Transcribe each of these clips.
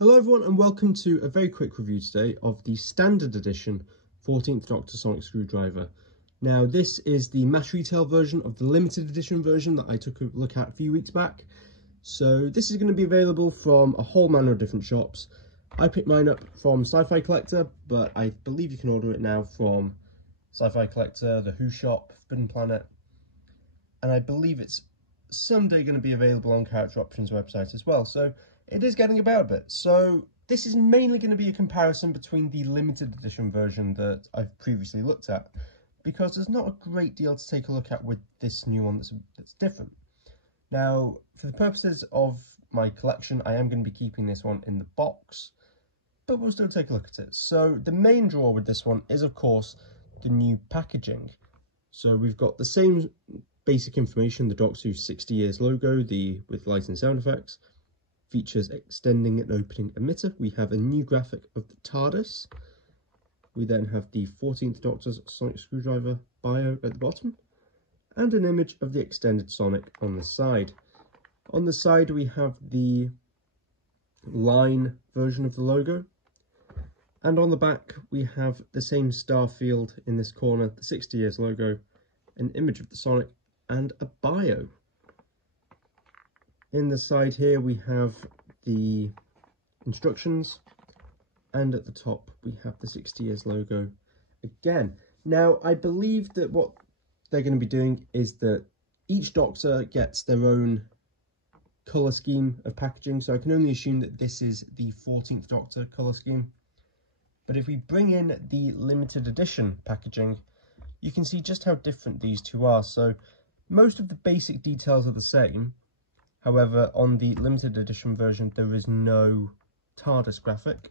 Hello everyone and welcome to a very quick review today of the standard edition 14th Doctor Sonic Screwdriver. Now this is the mass retail version of the limited edition version that I took a look at a few weeks back. So this is going to be available from a whole manner of different shops. I picked mine up from Sci-Fi Collector, but I believe you can order it now from Sci-Fi Collector, the Who Shop, Forbidden Planet, and I believe it's someday going to be available on Character Options website as well. So it is getting about a bit. So this is mainly going to be a comparison between the limited edition version that I've previously looked at, because there's not a great deal to take a look at with this new one that's different. Now, for the purposes of my collection, I am going to be keeping this one in the box, but we'll still take a look at it. So the main draw with this one is, of course, the new packaging. So we've got the same basic information, the Doctor Who 60 Years logo, with light and sound effects. Features extending and opening emitter. We have a new graphic of the TARDIS. We then have the 14th Doctor's Sonic Screwdriver bio at the bottom, and an image of the extended Sonic on the side. On the side we have the line version of the logo, and on the back we have the same star field in this corner, the 60 Years logo, an image of the Sonic, and a bio. In the side here we have the instructions, and at the top we have the 60 Years logo again. Now I believe that what they're going to be doing is that each Doctor gets their own colour scheme of packaging, so I can only assume that this is the 14th Doctor colour scheme. But if we bring in the limited edition packaging, you can see just how different these two are. So most of the basic details are the same. However, on the limited edition version, there is no TARDIS graphic,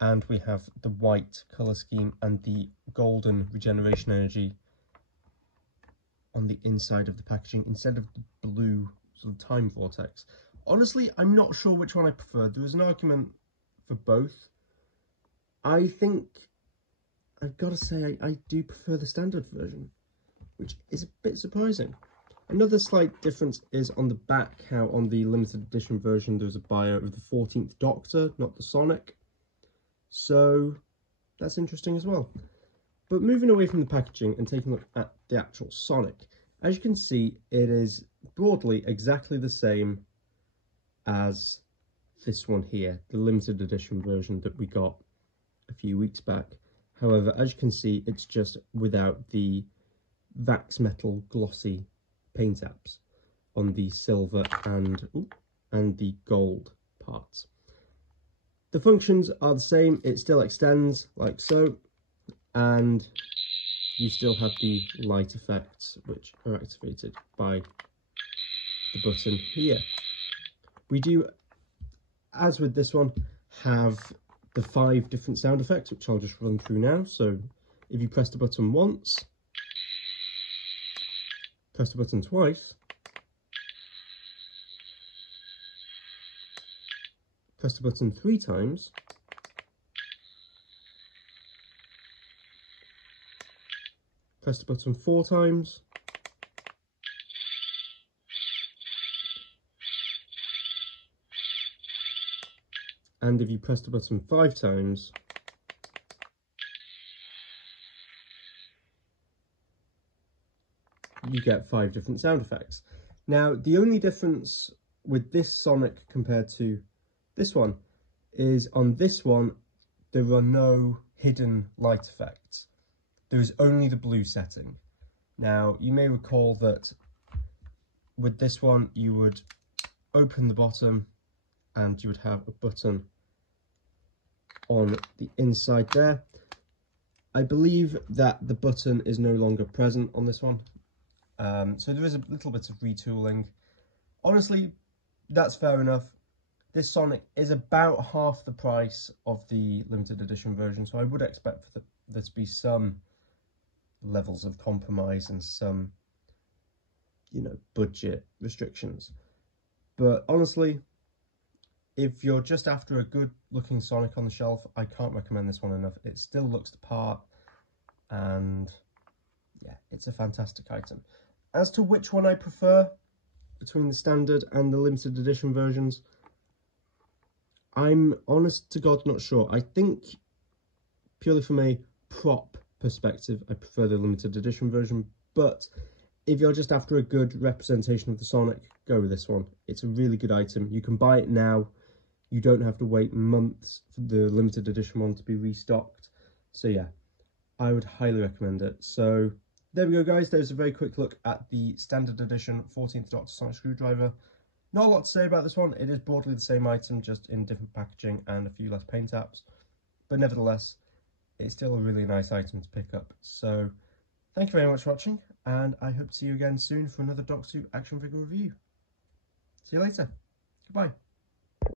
and we have the white colour scheme and the golden regeneration energy on the inside of the packaging instead of the blue sort of time vortex. Honestly, I'm not sure which one I prefer. There is an argument for both. I think I've got to say I do prefer the standard version, which is a bit surprising. Another slight difference is on the back, how on the limited edition version there's a bio of the 14th Doctor, not the Sonic. So that's interesting as well. But moving away from the packaging and taking a look at the actual Sonic, as you can see, it is broadly exactly the same as this one here, the limited edition version that we got a few weeks back. However, as you can see, it's just without the Vax Metal glossy paint apps on the silver and the gold parts. The functions are the same. It still extends like so, and you still have the light effects which are activated by the button here. We do, as with this one, have the 5 different sound effects, which I'll just run through now. So if you press the button once, press the button twice, press the button 3 times, press the button 4 times, and if you press the button 5 times, you get 5 different sound effects. Now, the only difference with this Sonic compared to this one is on this one, there are no hidden light effects. There is only the blue setting. Now, you may recall that with this one, you would open the bottom and you would have a button on the inside there. I believe that the button is no longer present on this one. So there is a little bit of retooling. Honestly, that's fair enough. This Sonic is about half the price of the limited edition version, so I would expect for there to be some levels of compromise and some, budget restrictions. But honestly, if you're just after a good looking Sonic on the shelf, I can't recommend this one enough. It still looks the part, and yeah, it's a fantastic item. As to which one I prefer between the standard and the limited edition versions, I'm honest to God not sure. I think purely from a prop perspective, I prefer the limited edition version, but if you're just after a good representation of the Sonic, go with this one. It's a really good item. You can buy it now. You don't have to wait months for the limited edition one to be restocked. So yeah, I would highly recommend it. So there we go, guys. There's a very quick look at the standard edition 14th Doctor Sonic Screwdriver. Not a lot to say about this one. It is broadly the same item, just in different packaging and a few less paint apps. But nevertheless, it's still a really nice item to pick up. So thank you very much for watching, and I hope to see you again soon for another Doctor Who action figure review. See you later. Goodbye.